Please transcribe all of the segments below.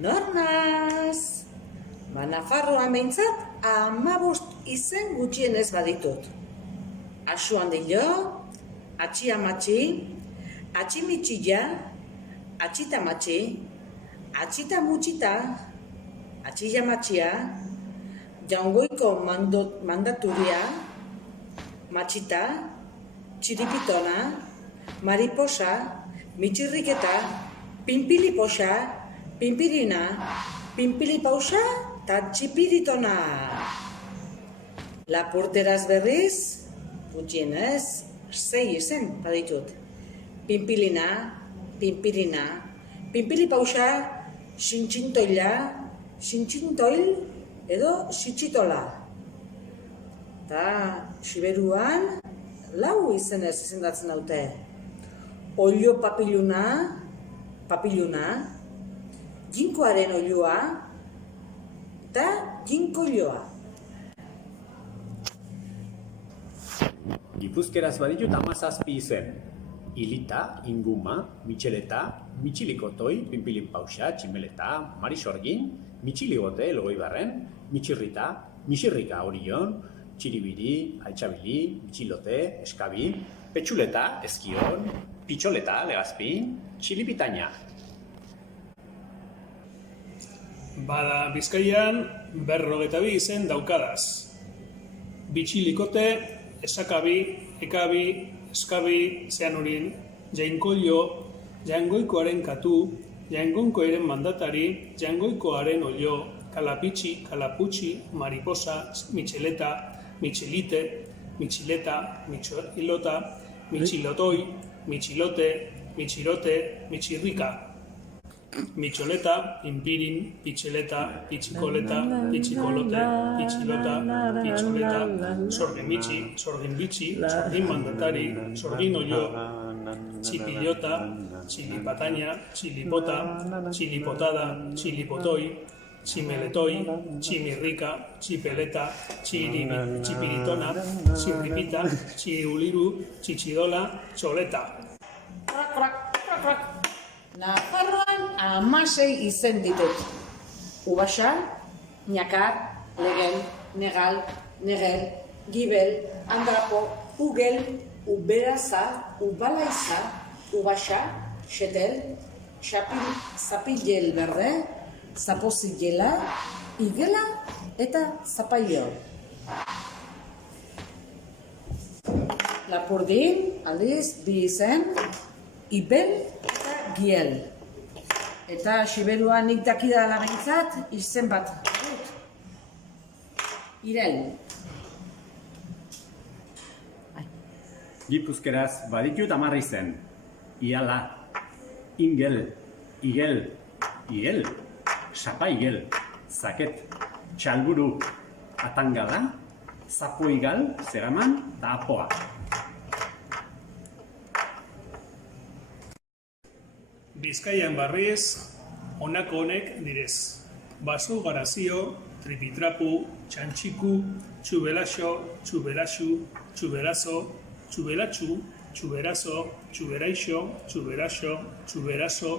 Nor naz? Nafarroan behintzat 15 izen gutxienez baditut. Asu handilo, atxi-amatxi, atxi-mitxilla, atxita-matxi, atxita-mutxita, atxilla-matxia, jaungoiko mandaturia, matxita, txiripitona, mariposa, mitxirriketa, pinpiliposa, pinpirina, pinpilipausa eta txipiritona. Lapurteraz berriz, gutxienez, 6 izen baditut. Pinpilina, pinpirina, pinpilipausa, sintxintoila, sintxintoil edo sitxitola. Eta Siberuan 4 izenez izendatzen daute. Oilo papiluna, jinkoaren oiloa eta jinkoiloa. Gipuzkeraz baditut 17 izen. Ilita, inguma, mitxeleta, mitxilikotoi, pinpilinpausa, tximeleta, marisorgin, mitxiligote, Elgoibarren, mitxirrita, mixirrika Orion, txiribiri, altxabili, mitxilote, eskabi, petxuleta, eskion, pitxoleta, Legazpin, txilipitaina. Bada Bizkaian 52 izen daukadaz. Bitxilikote, esakabi, ekabi, eskabi, zeanurin, jainkoio, jaingoikoaren katu, jaingonkoaren mandatari, jaingoikoaren olio, kalapitxi, kalaputxi, mariposa, mitxeleta, mitxilite, mitxileta, mitxilota, mitxilotoi, mitxilote, mitxirote, mitxirrika. Mitxoleta, pinpirin, pitxeleta, pitxikoleta, pitxikolote, pitxilota, pitxoleta, sorginmitxi, sorginbitxi, sorgin mandatari, sorgin olio, txipilota, txilipataina, txilipota, txilipotada, txilipotoi, tximeletoi, tximirrika, txipeleta, txipiritona, txirripita, txiuliru, txitsidola, txoleta. Nafarroan 16 izen ditut. Ubasa, Ñakar, Legel, Negal, Negel, Gibel, Andrapo, Ugel, Uberaza, Ubalaiza, Ubasa, Xetel, Zapillel Berde, Zapozillela, Igela eta Zapaio. Lapurdin, aldiz, 2 izen, Ibel eta Giel. Eta Siberuan nik dakidala behintzat, izen bat dut. Irel. Gipuzkeraz baditut 10 izen. Iala, ingel, igel, igel, sapaigel, zaket, txalburu, atangala, zapoigal, zeraman, eta apoa. Bizkaian barriz, honako honek direz. Baso garazio, tripitrapu, txantxiku, txubelaxo, txubelaxu, txubelazo, txubelatxu, txuberazo, txuberaixo, txuberaxo, txuberazo,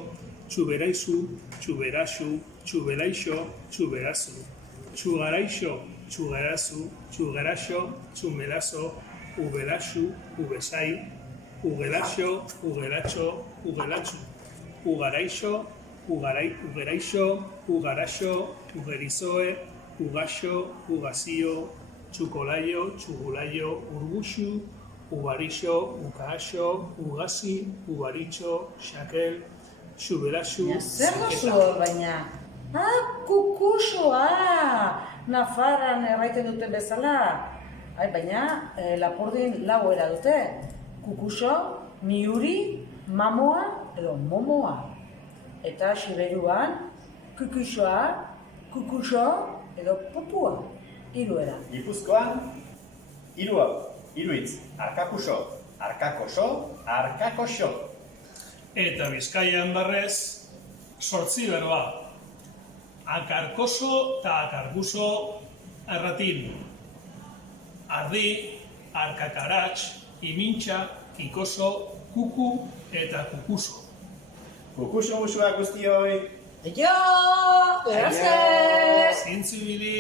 txuberaizu, txuberaxu, txubelaixo, txuberazu, txugaraixo, txugarazu, txugaraxo, txumelazo, ubelaxu, ubesai, ugelaxo, ugelatxo, ugelatxu, ugaraixo, ugeraixo, ugaraxo, ugerizoe, ugaxo, ugazio, txukolaio, txugulaio, urguxu, ubarixo, ukaxo, ugazi, ubaritxo, xakel, xubelaxu, Zer dozu hor baina? Kukusoa! Nafarran erraiten duten bezala. Baina, Lapurdin 4 era dute. Kukuso, miuri, mamoa edo momoa. Eta Siberuan, kukusoa, kukuso edo popua. 3 era. Gipuzkoan, 3 hitz. Arkakuso, arkakoso, arkakoso. Eta Bizkaian barrez, 8 berba. Akarkoso eta akarguso erratin. Ardi, arkakaratx, imintxa, kikoso, kuku eta kukuso. Kukusu usua guztioi! Jo, gracias! Zintzibili!